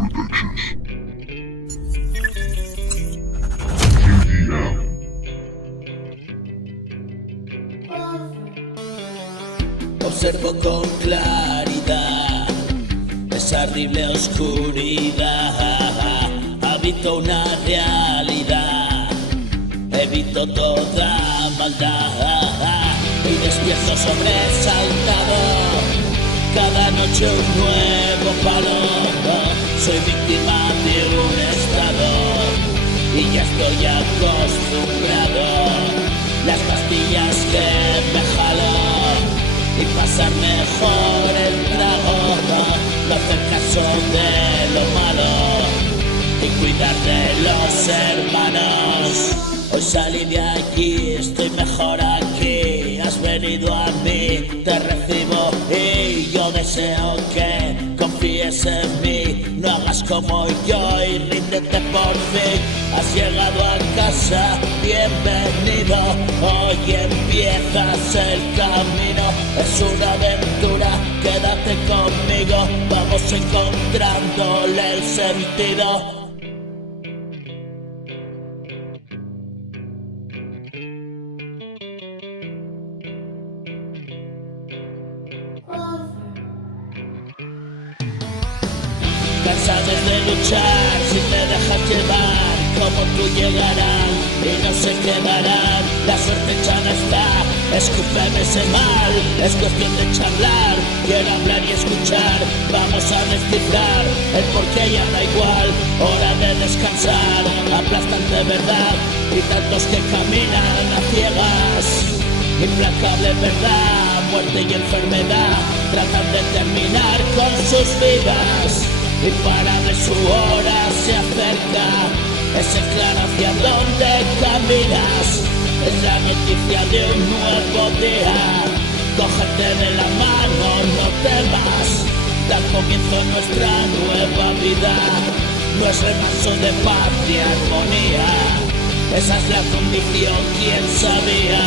Productions. JDM. Observo con claridad esa horrible oscuridad. Habito una realidad, evito toda maldad y despierto sobresaltado. Cada noche un nuevo palo. Soy víctima de un estado y ya estoy acostumbrado. Las pastillas que me jalo y pasar mejor el trago, no hacer caso de lo malo y cuidar de los hermanos. Hoy salí de aquí, estoy mejor aquí. Has venido a mí, te recibo y yo deseo que confíes en mí. No hagas como yo y ríndete por fin. Has llegado a casa, bienvenido. Hoy empiezas el camino, es una aventura, quédate conmigo. Vamos encontrándole el sentido. Cansados de luchar, si te dejas llevar, como tú llegarán y no se quedarán. La suerte ya no está, escúpeme ese mal, es cuestión de charlar. Quiero hablar y escuchar, vamos a descifrar el porqué ya da igual. Hora de descansar, aplastante verdad y tantos que caminan a ciegas. Implacable verdad, muerte y enfermedad tratan de terminar con sus vidas. Imparable su hora se acerca, es claro hacia dónde caminas. Es la noticia de un nuevo día, cógete de la mano, no temas. Da comienzo nuestra nueva vida, no es remanso de paz y armonía. Esa es la condición, quién sabía.